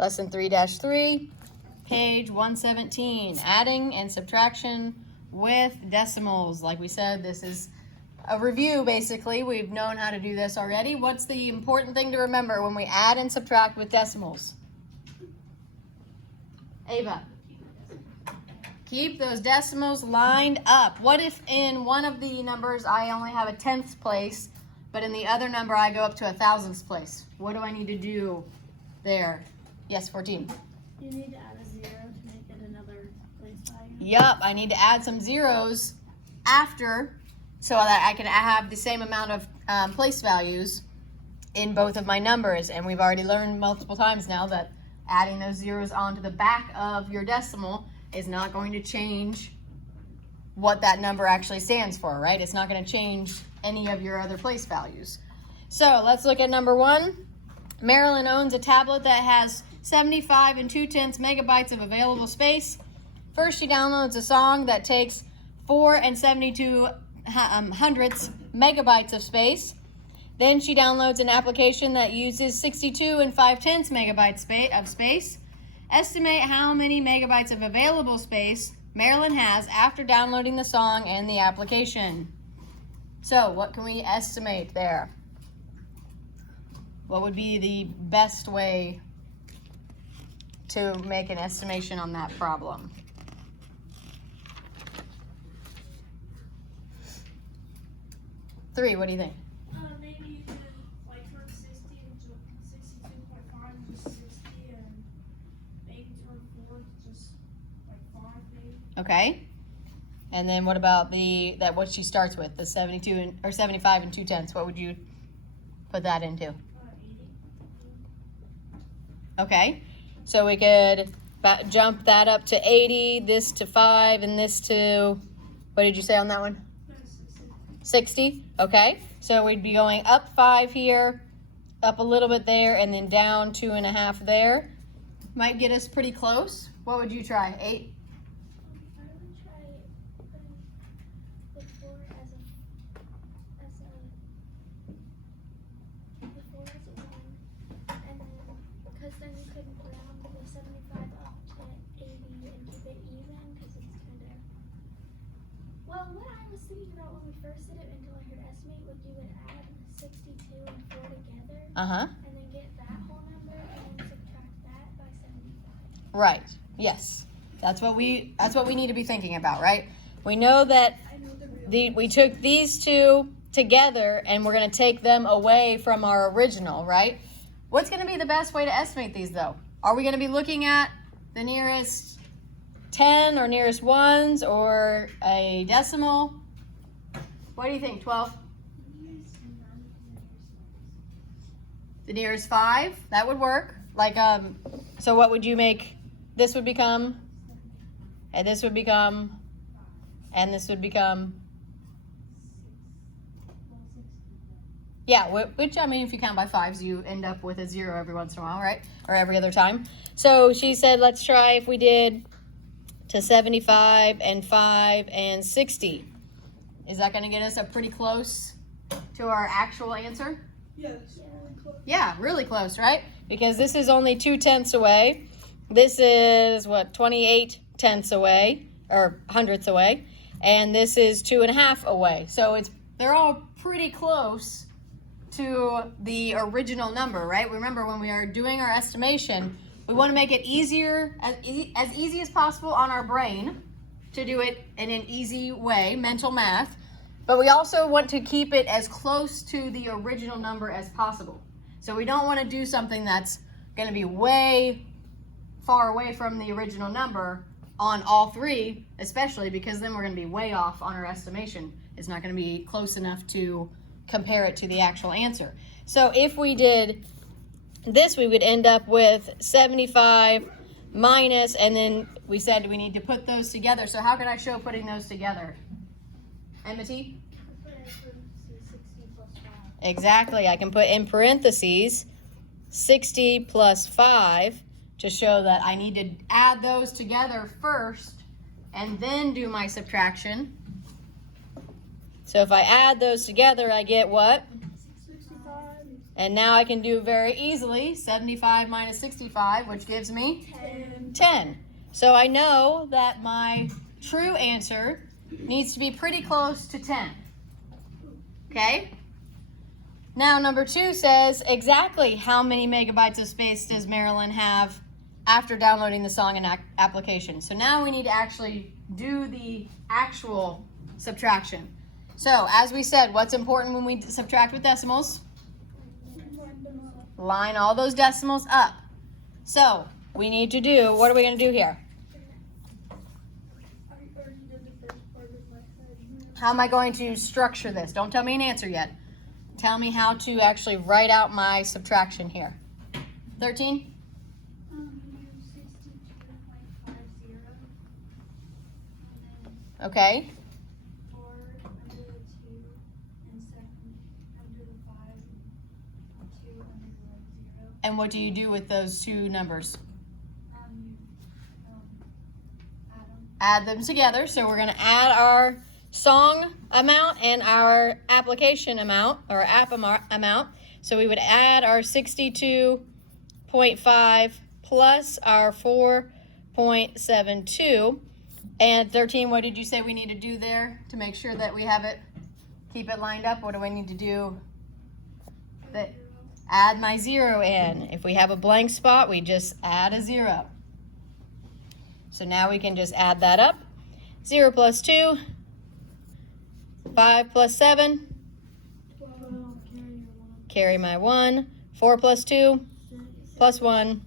Lesson 3-3, page 117, adding and subtraction with decimals. Like we said, this is a review basically. We've known how to do this already. What's the important thing to remember when we add and subtract with decimals? Ava? Keep those decimals lined up. What if in one of the numbers I only have a 10th place, but in the other number I go up to a 1,000th place? What do I need to do there? Yes, 14. You need to add a 0 to make it another place value. Yup, I need to add some zeros after so that I can have the same amount of place values in both of my numbers. And we've already learned multiple times now that adding those zeros onto the back of your decimal is not going to change what that number actually stands for, right? It's not going to change any of your other place values. So let's look at number 1. Marilyn owns a tablet that has 75 2/10 megabytes of available space. First, she downloads a song that takes 4 72 hundredths megabytes of space. Then she downloads an application that uses 62 5/10 megabytes of space. Estimate how many megabytes of available space Marilyn has after downloading the song and the application. So, what can we estimate there? What would be the best way to make an estimation on that problem? Three, what do you think? Maybe you could like turn 60 into 62.5 just 60 and maybe turn 4 just like 5 maybe. Okay. And then what about what she starts with, the 72 or 75 2/10? What would you put that into? 80. Okay. So we could jump that up to 80, this to 5, and this to, what did you say on that one? 60. Okay. So we'd be going up 5 here, up a little bit there, and then down 2.5 there. Might get us pretty close. What would you try? 8? I would try putting the 4 as a 1, and then because then you could round the 75 up to 80 and keep it even because it's kind of. Well, what I was thinking about when we first did it until I heard estimate, would you would add 62 and 4 together, and then get that whole number, and then subtract that by 75. Right. Yes. That's what we need to be thinking about, right? We know that I know the real. we took these two together and we're going to take them away from our original, right? What's going to be the best way to estimate these though? Are we going to be looking at the nearest 10 or nearest ones or a decimal? What do you think, 12? The nearest 5? That would work. Like, so what would you make? This would become, and this would become, and this would become. Yeah, which, I mean, if you count by 5s, you end up with a 0 every once in a while, right? Or every other time. So she said, let's try if we did to 75 and 5 and 60. Is that going to get us up pretty close to our actual answer? Yeah, that's really close. Yeah, really close, right? Because this is only 2/10 away. This is, 28/10 away, or hundredths away. And this is 2.5 away. So they're all pretty close to the original number, right? Remember, when we are doing our estimation, we want to make it easier, as easy as possible on our brain to do it in an easy way, mental math. But we also want to keep it as close to the original number as possible. So we don't want to do something that's going to be way far away from the original number on all 3, especially because then we're going to be way off on our estimation. It's not going to be close enough to compare it to the actual answer. So if we did this, we would end up with 75 minus, and then we said we need to put those together. So how can I show putting those together? Enmity? Exactly. I can put in parentheses 60 plus 5 to show that I need to add those together first and then do my subtraction. So if I add those together, I get what? 65. And now I can do very easily 75 minus 65, which gives me 10. So I know that my true answer needs to be pretty close to 10. Okay? Now number 2 says exactly how many megabytes of space does Marilyn have after downloading the song and application. So now we need to actually do the actual subtraction. So as we said, what's important when we subtract with decimals? Line all those decimals up. So we need to do, what are we going to do here? How am I going to structure this? Don't tell me an answer yet. Tell me how to actually write out my subtraction here. 13? Okay. 4 under the 2 and 7 under the 5 and 2 under the 0. And what do you do with those two numbers? Add them together. So we're going to add our song amount and our application amount, or app amount. So we would add our 62.5 plus our 4.72. And 13, what did you say we need to do there to make sure that we have it, keep it lined up? What do I need to do? Add my 0 in. If we have a blank spot, we just add a 0. So now we can just add that up. 0 plus 2, 5 plus 7, carry my 1, 4 plus 2, plus 1,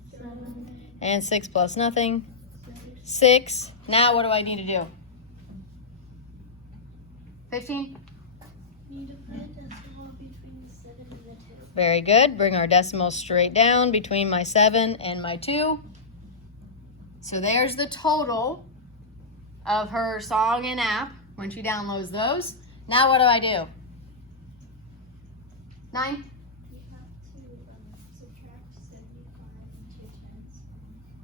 and 6 plus nothing, 6. Now what do I need to do? 15? Need to put a decimal between the 7 and the 2. Very good. Bring our decimals straight down between my 7 and my 2. So there's the total of her song and app when she downloads those. Now what do I do? 9? You have to subtract 75 and 2 tenths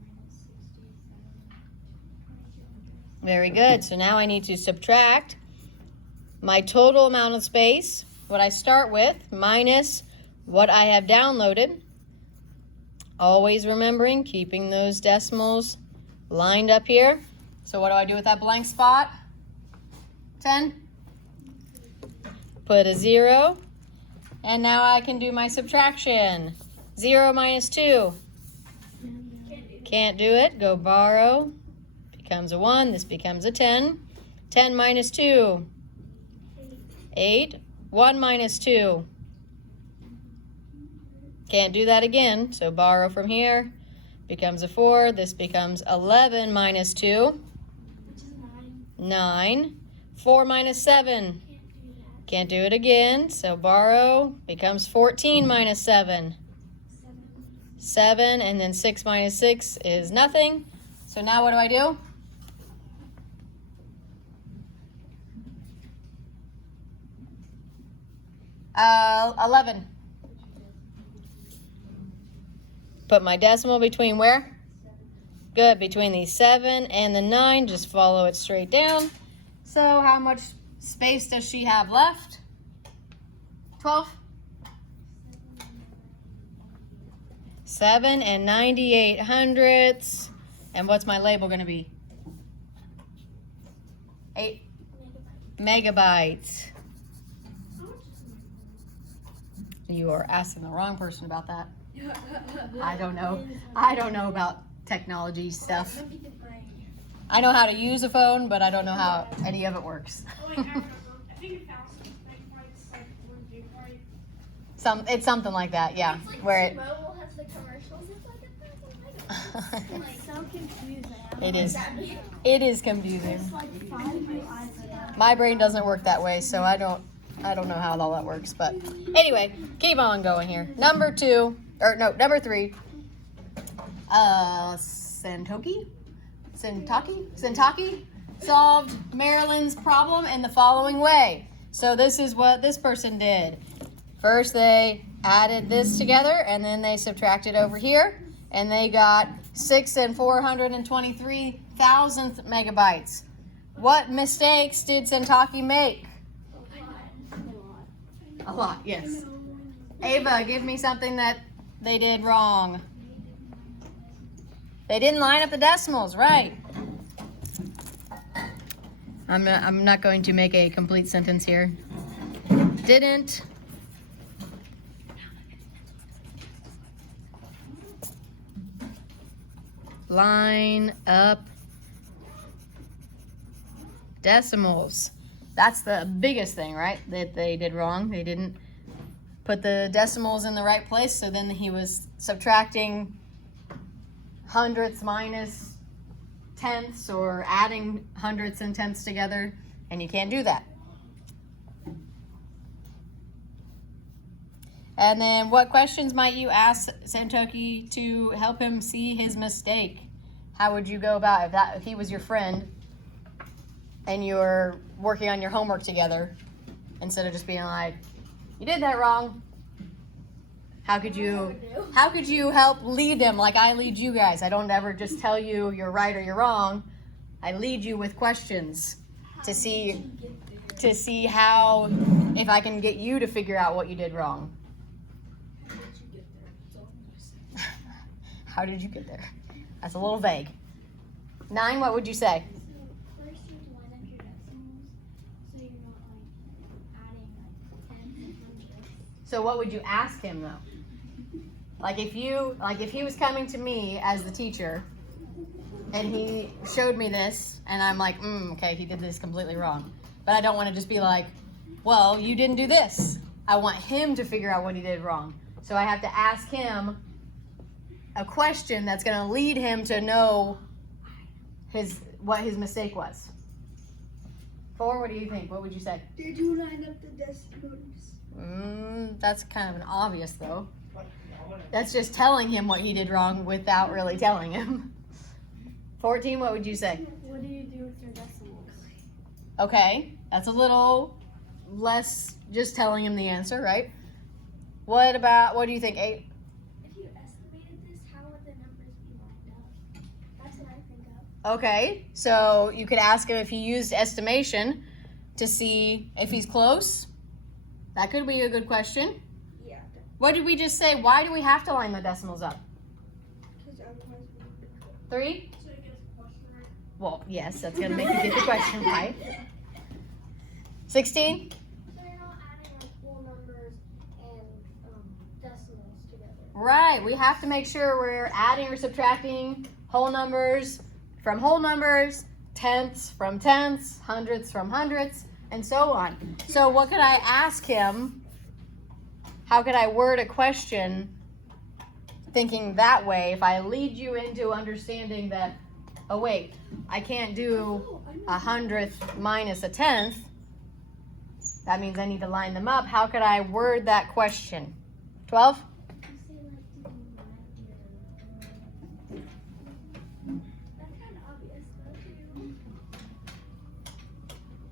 minus 67. Very good. So now I need to subtract my total amount of space, what I start with, minus what I have downloaded. Always remembering keeping those decimals lined up here. So what do I do with that blank spot? 10. Put a 0. And now I can do my subtraction. 0 minus 2. Can't do it. Go borrow. Becomes a 1. This becomes a 10. 10 minus 2. 8. 1 minus 2. Can't do that again. So borrow from here. Becomes a 4. This becomes 11 minus 2. Which is 9. 9. 4 minus 7. Can't do it again. So borrow. Becomes 14 minus 7. 7. And then 6 minus 6 is nothing. So now what do I do? Uh, 11. Put my decimal between where? Good, between the 7 and the 9. Just follow it straight down. So how much space does she have left? 12? 7 and 98 hundredths. And what's my label going to be? 8 megabytes. You are asking the wrong person about that. I don't know. I don't know about technology stuff. I know how to use a phone, but I don't know how any of it works. It's something like that, yeah. It's like Where T-Mobile has the commercials. It's like 1,000 megabytes. It's so confusing. it is confusing. It's like 5 UI. My brain doesn't work that way, so I don't know how all that works. But anyway, keep on going here. Number 3. Sentaki solved Marilyn's problem in the following way. So this is what this person did. First, they added this together, and then they subtracted over here, and they got 6 and 423 thousandth megabytes. What mistakes did Sentaki make? A lot, yes. Ava, give me something that they did wrong. They didn't line up the decimals, right? I'm not going to make a complete sentence here. Didn't line up decimals. That's the biggest thing, right? That they did wrong. They didn't put the decimals in the right place, so then he was subtracting hundredths minus tenths or adding hundredths and tenths together, and you can't do that. And then what questions might you ask Santoki to help him see his mistake? How would you go about if he was your friend and you're working on your homework together, instead of just being like, you did that wrong? How could you help lead them like I lead you guys? I don't ever just tell you you're right or you're wrong. I lead you with questions to see how, if I can get you to figure out what you did wrong. How did you get there? That's a little vague. 9, what would you say? So first you line up your decimals, so you're not like adding like tens and hundreds. So what would you ask him though? Like if he was coming to me as the teacher and he showed me this and I'm like, okay, he did this completely wrong. But I don't want to just be like, well, you didn't do this. I want him to figure out what he did wrong. So I have to ask him a question that's going to lead him to know what his mistake was. 4, what do you think? What would you say? Did you line up the decimals? That's kind of an obvious though. That's just telling him what he did wrong without really telling him. 14, what would you say? What do you do with your decimals? Okay, that's a little less just telling him the answer, right? What do you think, 8? If you estimated this, how would the numbers be lined up? That's what I think of. Okay, so you could ask him if he used estimation to see if he's close. That could be a good question. Yeah. What did we just say? Why do we have to line the decimals up? Because otherwise we would be cool. 3? So it gets a question right. Well, yes, that's going to make you get the question right. 16? So you're not adding like whole numbers and decimals together. Right, we have to make sure we're adding or subtracting whole numbers from whole numbers, tenths from tenths, hundredths from hundredths, and so on. So what could I ask him? How could I word a question thinking that way if I lead you into understanding that, oh wait, I can't do 100th minus a 10th. That means I need to line them up. How could I word that question? 12? You say like to the negative. That's kind of obvious though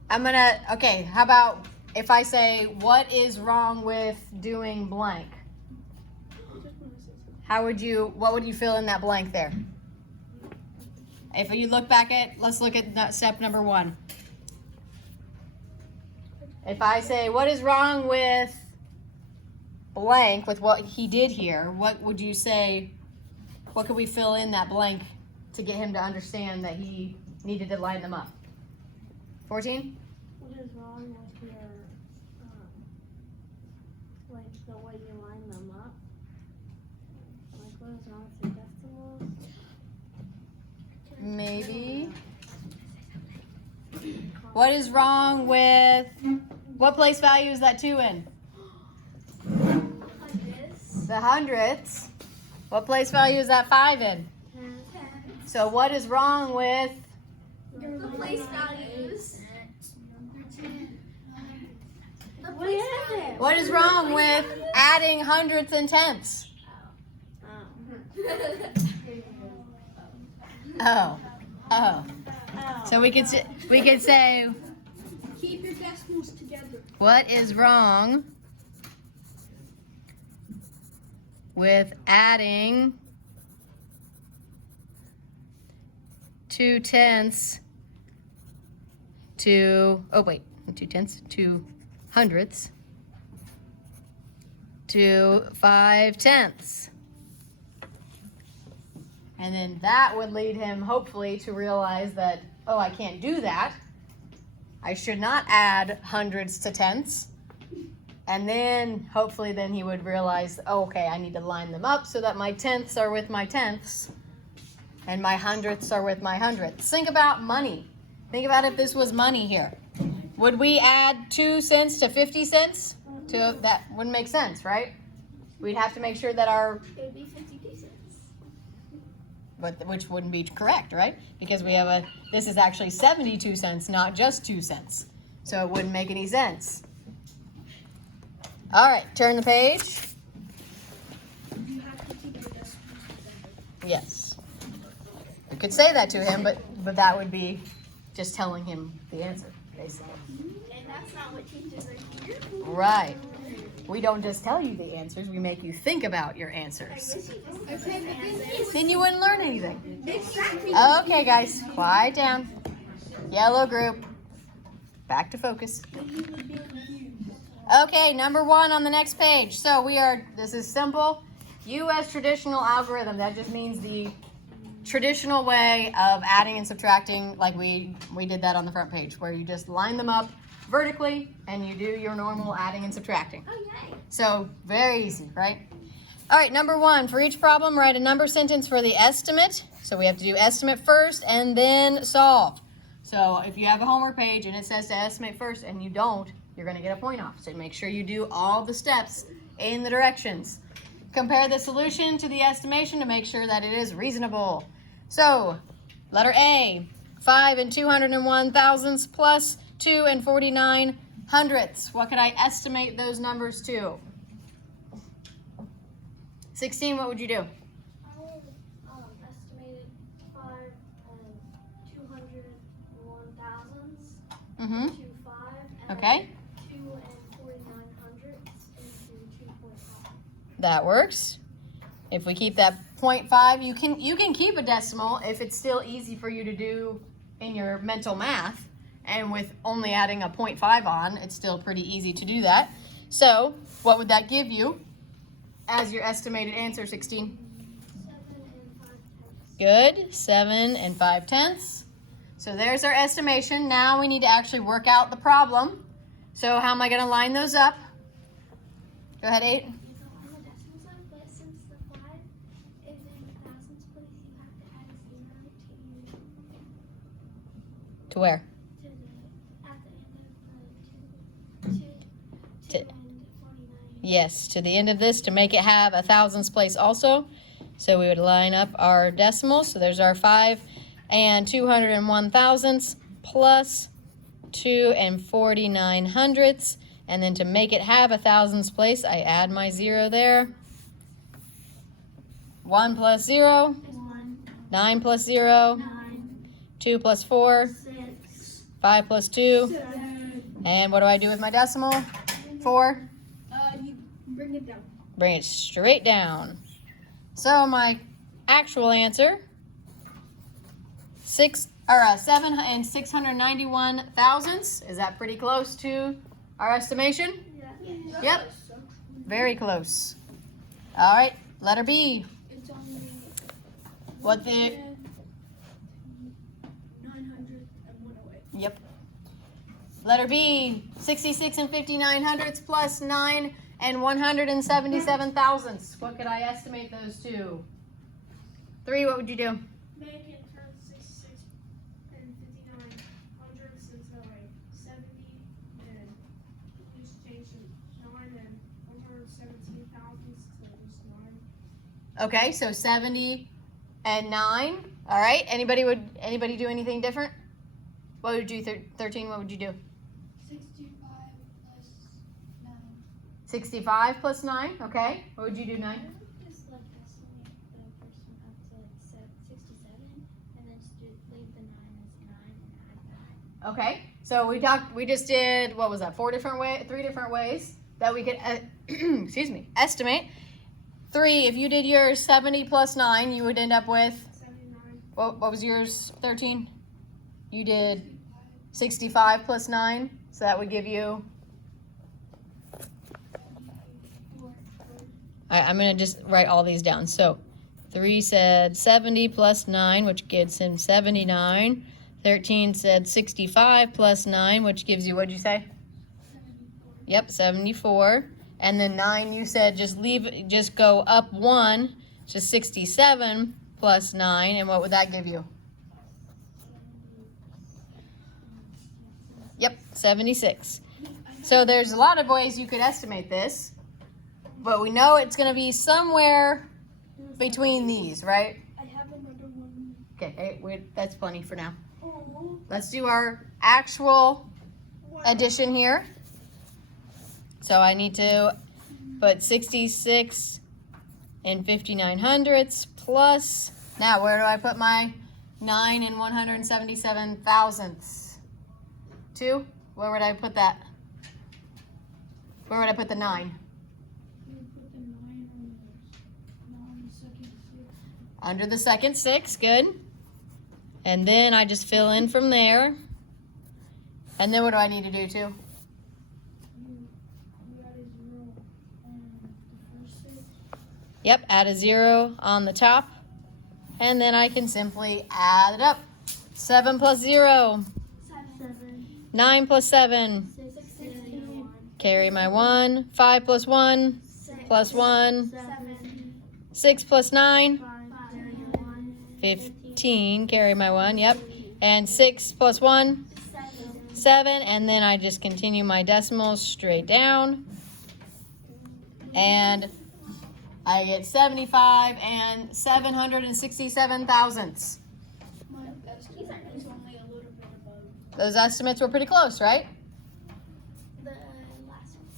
too. Okay, how about if I say, what is wrong with doing blank? What would you fill in that blank there? If you look back let's look at step number 1. If I say, what is wrong with blank, with what he did here, what would you say, what could we fill in that blank to get him to understand that he needed to line them up? 14? What is wrong with your, like the way you line them up? Like what is wrong with your decimals? Maybe. What is wrong with, what place value is that 2 in? Like this. The hundredths. What place value is that 5 in? So what is wrong with The place values. The place values. what is wrong with adding hundredths and tenths? Oh. So we could say Keep your decimals together. what is wrong with adding 2 tenths to 2 hundredths to 5/10. And then that would lead him, hopefully, to realize that, oh, I can't do that. I should not add hundreds to tenths. And then, hopefully, then he would realize, oh, okay, I need to line them up so that my tenths are with my tenths and my hundredths are with my hundredths. Think about money. Think about if this was money here. Would we add 2 cents to 50 cents? That wouldn't make sense, right? We'd have to make sure that our, It would be 52 cents. which wouldn't be correct, right? Because we have this is actually 72 cents, not just 2 cents. So it wouldn't make any sense. All right, turn the page. You have to keep your decimals together. Yes. We could say that to him, but that would be just telling him the answer, basically. And that's not what teachers are here. Right. We don't just tell you the answers, we make you think about your answers. Okay, but Then you wouldn't learn anything. exactly. Okay, guys, quiet down. Yellow group. Back to focus. Okay, number 1 on the next page. So this is simple. U.S. traditional algorithm. That just means the traditional way of adding and subtracting, like we did that on the front page, where you just line them up vertically and you do your normal adding and subtracting. Oh, yay. So very easy, right? All right, number 1, for each problem, write a number sentence for the estimate. So we have to do estimate first and then solve. So if you have a homework page and it says to estimate first and you don't, you're going to get a point off. So make sure you do all the steps in the directions. Compare the solution to the estimation to make sure that it is reasonable. So, letter A, 5 and 201 thousandths plus 2 and 49 hundredths. What could I estimate those numbers to? 16, what would you do? I would estimate 5 and 201 thousandths Mm-hmm. to 5. And Okay, 2 and 49 hundredths into 2.5. that works. If we keep that 0.5, you can keep a decimal if it's still easy for you to do in your mental math. And with only adding a 0.5 on, it's still pretty easy to do that. So, what would that give you as your estimated answer, 16? 7 and 5 tenths. Good, 7 and 5/10. So there's our estimation. Now we need to actually work out the problem. So how am I going to line those up? Go ahead, 8. You don't have the decimals up, but since the 5 is in thousandths place, you have to add a 0 To where? to the at the end of To- and 49. Yes, to the end of this to make it have a thousandths place also. So we would line up our decimals. So there's our 5 and 201 thousandths plus 2 and 49 hundredths. And then to make it have a thousandths place, I add my 0 there. 1 plus 0, 1, 9 plus 0, 9, 2 plus 4, 6, 5 plus 2. 7. And what do I do with my decimal? 4. You bring it down. Bring it straight down. So my actual answer, 7 and 691 thousandths. Is that pretty close to our estimation? Yeah. Yep. Very close. All right, letter B. It's only What the? 900 and 108. Yep. Letter B. 66 and 59 hundredths plus 9 and 177 thousandths. What could I estimate those to? 3. What would you do? Make it turn 66 and 59 hundredths into a 70, and you just change the 9 and 117 thousandths to just 9. Okay, so 70 and 9. All right. Anybody do anything different? What would you do? 13. What would you do? 65 plus 9. 65 plus 9. Okay. What would you do? 9. I would just like estimate the first one up to like 67, and then just leave the 9 as 9 and add that. Okay. So we just did, what was that? 3 different ways that we could excuse me, estimate. 3, if you did yours 70 plus 9, you would end up with 79. what was yours? 13. You did 65 plus 9, so that would give you I'm going to just write all these down. So 3 said 70 plus 9, which gives him 79. 13 said 65 plus 9, which gives you, what'd you say? 74. Yep, 74. And then 9, you said just go up 1 to 67 plus 9. And what would that give you? Yep, 76. So there's a lot of ways you could estimate this, but we know it's going to be somewhere between these, right? I have another one. Okay, that's plenty for now. Oh, Let's do our actual addition here. So I need to put 66 and 59 hundredths plus, now where do I put my 9 and 177 thousandths? 2? Where would I put that? Where would I put the 9? you put the 9 on the second 6. Under the second 6, good. And then I just fill in from there. And then what do I need to do too? You add a 0 on the first 6. Yep, add a 0 on the top. And then I can simply add it up. 7 plus 0. 7. 9 plus 7. 16. Carry my 1. 5 plus 1. 6. Plus 1. 7. 6 plus 9. 1. 15. Carry my 1. Yep. And 6 plus 1. 7. And then I just continue my decimals straight down. And I get 75 and 767 thousandths. My estimate is only a little bit above. Those estimates were pretty close, right? The last one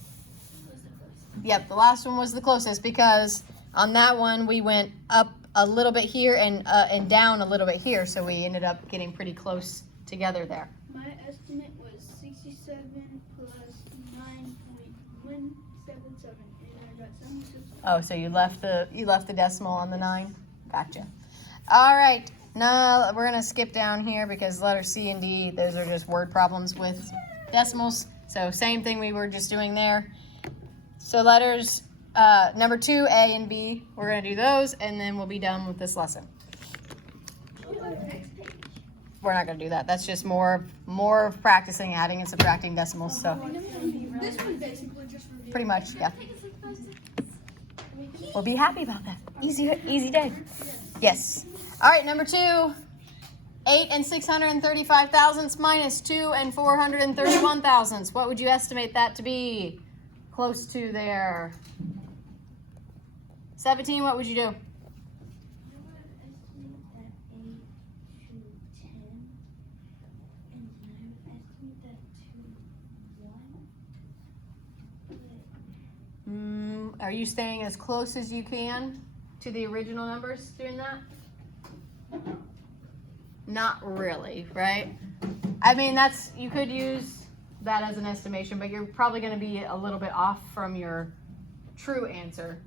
was the closest. Yep, the last one was the closest because on that one we went up a little bit here and down a little bit here, so we ended up getting pretty close together there. My estimate was 67 plus 9.177, and I got 76. Oh, so you left the decimal on the 9? Gotcha. All right, now we're gonna skip down here because letter C and D, those are just word problems with decimals. So same thing we were just doing there. So letters number 2, A and B, we're gonna do those and then we'll be done with this lesson. We're not gonna do that. That's just more of practicing adding and subtracting decimals. So This one basically just reviewed. pretty much, yeah. We'll be happy about that. Easy day. Yes. All right, number 2, 8 and 635 thousandths minus 2 and 431 thousandths. What would you estimate that to be? Close to there. 17, what would you do? I would estimate that 8 to 10, and then I would estimate that to 1. Are you staying as close as you can to the original numbers doing that? Not really, right? I mean, you could use that as an estimation, but you're probably going to be a little bit off from your true answer.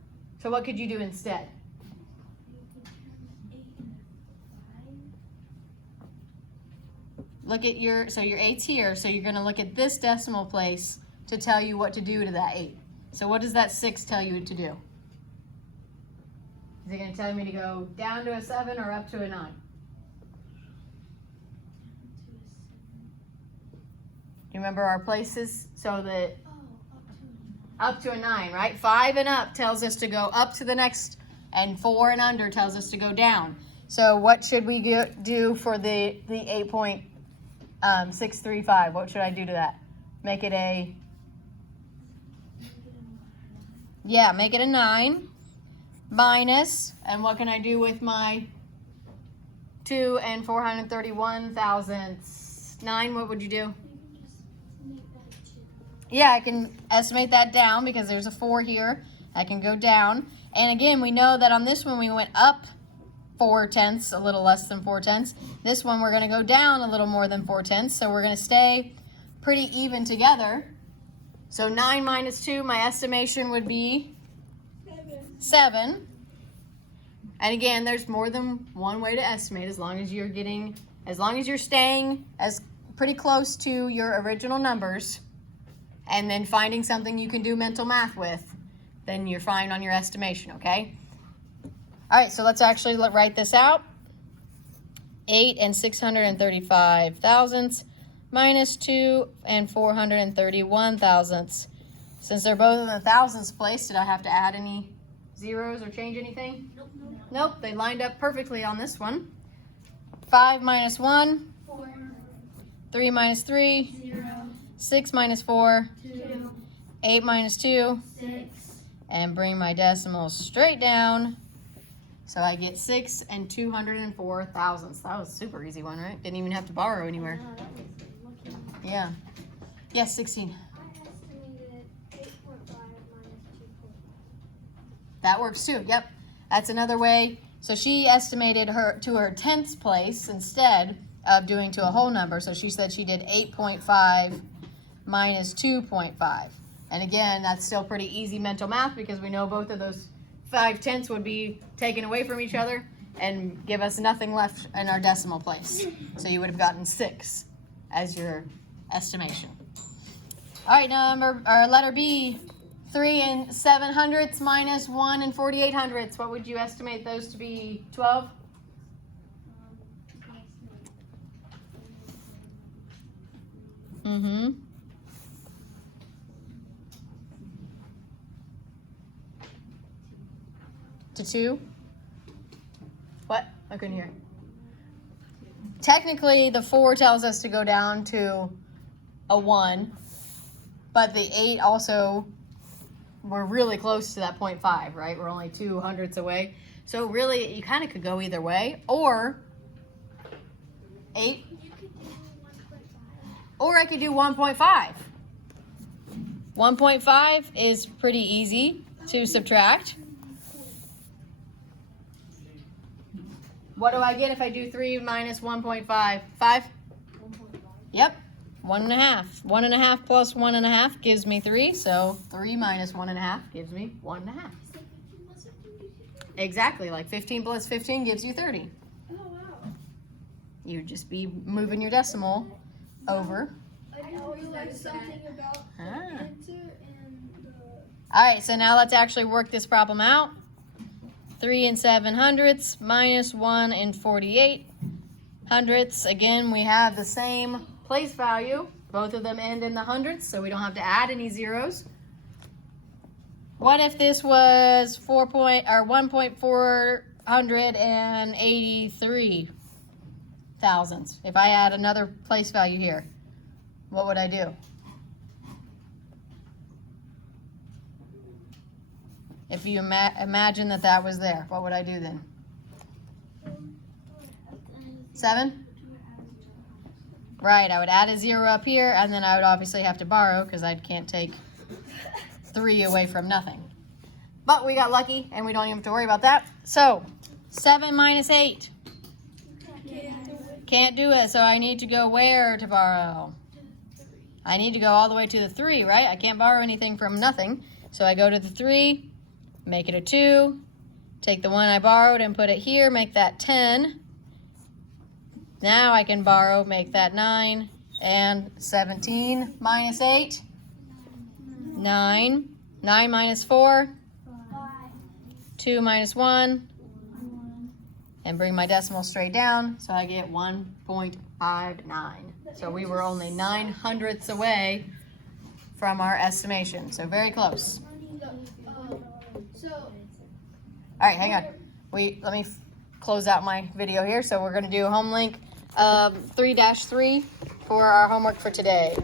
So what could you do instead? You could turn 8 into 5. Look at your 8's here, so you're going to look at this decimal place to tell you what to do to that 8. So what does that 6 tell you to do? Is it going to tell me to go down to a 7 or up to a 9? Down to a 7. You remember our places? So that Oh, up to a 9, right? 5 and up tells us to go up to the next, and 4 and under tells us to go down. So what should we do for the 8.635? What should I do to that? Make it a, make it a 9 minus, and what can I do with my 2 and 431 thousandths? 9, what would you do? You can just make that a 2. Yeah, I can estimate that down because there's a 4 here. I can go down. And again, we know that on this one we went up 4/10, a little less than 4/10. This one we're going to go down a little more than 4/10, so we're going to stay pretty even together. So 9 minus 2, my estimation would be 7. And again, there's more than one way to estimate as long as you're staying as pretty close to your original numbers and then finding something you can do mental math with. then you're fine on your estimation, okay? All right, so let's actually write this out. 8 and 635 thousandths minus 2 and 431 thousandths. Since they're both in the thousandths place, did I have to add any zeros or change anything? Nope, they lined up perfectly on this one. 5 minus 1, 4, 3 minus 3, 0, 6 minus 4, 2, 8 minus 2, 6. and bring my decimals straight down. So I get 6 and 204 thousandths. That was a super easy one, right? Didn't even have to borrow anywhere. No, that was lucky. Yeah. Yes, 16. I estimated 8.5 minus 2.5. That works too. Yep. That's another way. So she estimated her to her tenths place instead of doing to a whole number. So she said she did 8.5 minus 2.5. And again, that's still pretty easy mental math because we know both of those 5/10 would be taken away from each other and give us nothing left in our decimal place. So you would have gotten 6 as your estimation. All right, letter B, 3 and 7/100 minus 1 and 48/100. What would you estimate those to be? 12? Mm-hmm. To 2? What? I couldn't hear. Technically, the 4 tells us to go down to a 1, but the 8 also, we're really close to that 0.5, right? We're only 2/100 away. So really, you kind of could go either way, or 8, You could do 1.5. or I could do 1.5. 1.5 is pretty easy to subtract. What do I get if I do 3 minus 1.5? 5? Yep. 1.5. 1.5 plus 1.5 gives me 3. So 3 minus 1.5 gives me 1.5. Exactly. Like 15 plus 15 gives you 30. Oh, wow. You'd just be moving your decimal over. I didn't realize something about the Ah. answer and the... All right. So now let's actually work this problem out. 3 and 7/100 minus 1 and 48/100. Again, we have the same place value. Both of them end in the hundredths, so we don't have to add any zeros. What if this was 1.483 thousandths? If I add another place value here, what would I do? If you imagine that was there, what would I do then? 7? Right, I would add a 0 up here, and then I would obviously have to borrow because I can't take 3 away from nothing. But we got lucky, and we don't even have to worry about that. So, 7 minus 8. Can't do it, so I need to go where to borrow? I need to go all the way to the 3, right? I can't borrow anything from nothing. So I go to the 3. Make it a 2, take the 1 I borrowed and put it here, make that 10. Now I can borrow, make that 9, and 17 minus 8, 9. 9 minus 4, 2 minus 1, and bring my decimal straight down, so I get 1.59. So we were only 9/100 away from our estimation, so very close. All right, hang on. Let me close out my video here. So we're going to do home link 3-3 for our homework for today.